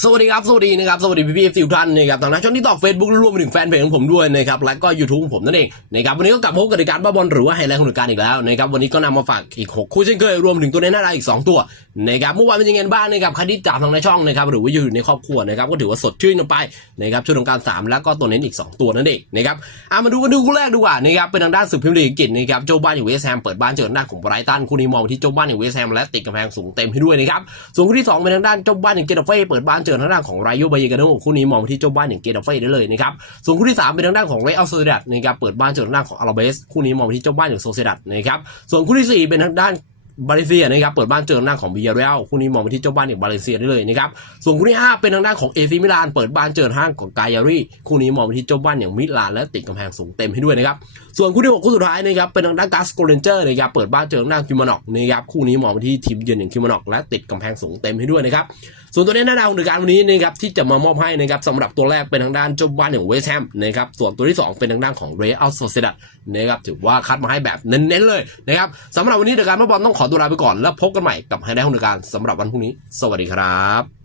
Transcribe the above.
สวัสดีครับ สวัสดีนะครับ สวัสดีพี่พี่ๆทุกท่านนะครับทางหน้าช่องที่ตอกเฟซบุ๊กรวมไปถึงแฟนเพจของผมด้วยนะครับ และก็ยูทูบของผมนั่นเองนะครับ วันนี้ก็กลับพบกับรายการบ้าบอลหรือว่าไฮไลท์ของรายการอีกแล้วนะครับ วันนี้ก็นำมาฝากอีก 6 คู่เช่นเคย รวมถึงตัวในหน้าดาอีก 2 ตัวนะครับเมื่อวานเป็นยังไงบ้างนะครับครที่ตามทางในช่องนะครับ หรือว่าอยู่ในครอบครัวนะครับ ก็ถือว่าสดชื่นกันไปนะครับช่วงของการ 3 แล้วก็ตัวเน้นอีก 2 ตัวนั่นเองนะครับอะมาดูกันดูคู่แรกดีกว่านะครับ เป็นทางด้านสืบพิมพ์ลีกอังกฤษนะครับโจบ้านอย่างเวสแฮมเปิดบ้านเจอหน้าของไบรตัน คู่นี้มองที่โจบ้านอย่างเวสแฮมและติดกำแพงสูงเต็มให้ด้วยนะครับ ส่วนคู่ที่2เป็นทางด้านเจ้าบ้านอย่างเกตาเฟ่เปิดบ้านเจอทางด้านของไรโยบายกาโนคู่นี้มองไปที่เจ้าบ้านอย่างเกตาเฟ่ได้เลยนะครับส่วนคู่ที่ 3 เป็นทางด้านของเรอัลโซเซดัดนะครับเปิดบ้านเจอทางด้านของอาราเบสคู่นี้มองไปที่เจ้าบ้านอย่างโซเซดัตนะครับส่วนคู่ที่ 4 เป็นทางด้าน บาเลเซียนะครับเปิดบ้านเจอทางด้านของบิยาเรลคู่นี้มองไปที่เจ้าบ้านอย่างบาเลเซียได้เลยนะครับส่วนคู่ที่ 5 เป็นทางด้านของเอซิมิลานเปิดบ้านเจอทางด้านของกายารีคู่นี้มองไปที่เจ้าบ้านอย่างมิลานและติดกำแพงสูงเต็มให้ด้วยนะครับส่วนคู่ที่หกคู่สุดท้ายนะครับเป็นทางด้านกัสโกลเลนเจอร์นะครับเปิดบ้านเจอทางด้านคิมานอกนะครับคู่นี้มองไปที่ทีมเยือนอย่างคิมานอกและติดกำแพงสูงเต็มให้ด้วยนะครับส่วนตัวนี้หน้าดาวของการวันนี้นะครับที่จะมามอบให้นะครับสำหรับตัวแรกเป็นทางด้านเจ้าบ้านอย่างเวสต์แฮมนะครับส่วนตัวที่สองเป็นทางด้านของเรอัลโซเซดัดนะครับถือว่าคัดมาให้แบบเน้นๆเลยนะครับสำหรับวันนี้เดอะการมาบอลต้องขอขอตัวลาไปก่อนแล้วพบกันใหม่กับไฮไลท์ของเดอะการสำหรับวันพรุ่งนี้ สวัสดีครับ